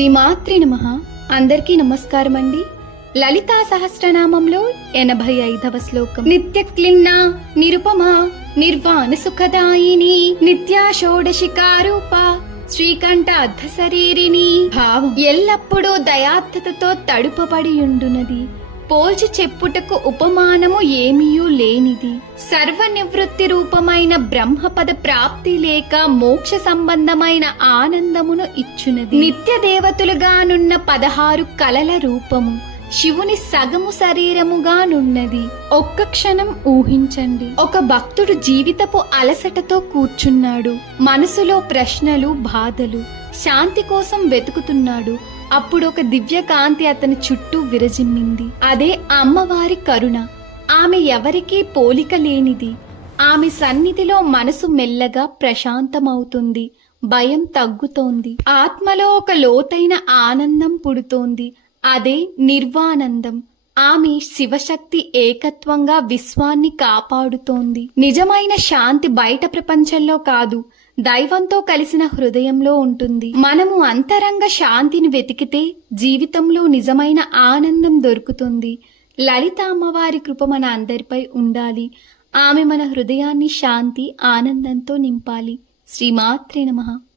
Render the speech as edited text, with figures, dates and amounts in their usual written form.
శ్రీమాత్రే నమః. అందరికీ నమస్కారం అండి. లలితా సహస్రనామంలో 85వ శ్లోకం. నిత్య క్లిన్నా నిరుపమా నిర్వాణ సుఖదాయిని నిత్యా షోడశికారూప శ్రీకంఠ అర్ధ శరీరిని. భావం: ఎల్లప్పుడూ దయార్థతతో తడుపబడి ఉండునది, పోల్చి చెప్పుటకు ఉపమానము ఏమీయూ లేనిది, సర్వనివృత్తి రూపమైన బ్రహ్మపద ప్రాప్తి లేక మోక్ష సంబంధమైన ఆనందమును ఇచ్చునది. నిత్య దేవతలుగానున్న 16 కలల రూపము శివుని సగము శరీరముగానున్నది. ఒక్క క్షణం ఊహించండి. ఒక భక్తుడు జీవితపు అలసటతో కూర్చున్నాడు. మనసులో ప్రశ్నలు, బాధలు, శాంతి కోసం వెతుకుతున్నాడు. అప్పుడు ఒక దివ్య కాంతి అతని చుట్టూ విరజిమ్మింది. అదే అమ్మవారి కరుణ. ఆమె ఎవరికీ పోలిక లేనిది. ఆమె సన్నిధిలో మనసు మెల్లగా ప్రశాంతమవుతుంది, భయం తగ్గుతోంది, ఆత్మలో ఒక లోతైన ఆనందం పుడుతోంది. అదే నిర్వానందం. ఆమె శివశక్తి ఏకత్వంగా విశ్వాన్ని కాపాడుతోంది. నిజమైన శాంతి బయట ప్రపంచంలో కాదు, దైవంతో కలిసిన హృదయంలో ఉంటుంది. మనము అంతరంగ శాంతిని వెతికితే జీవితంలో నిజమైన ఆనందం దొరుకుతుంది. లలిత అమ్మవారి కృప మన అందరిపై ఉండాలి. ఆమె మన హృదయాన్ని శాంతి, ఆనందంతో నింపాలి. శ్రీమాత్రే నమః.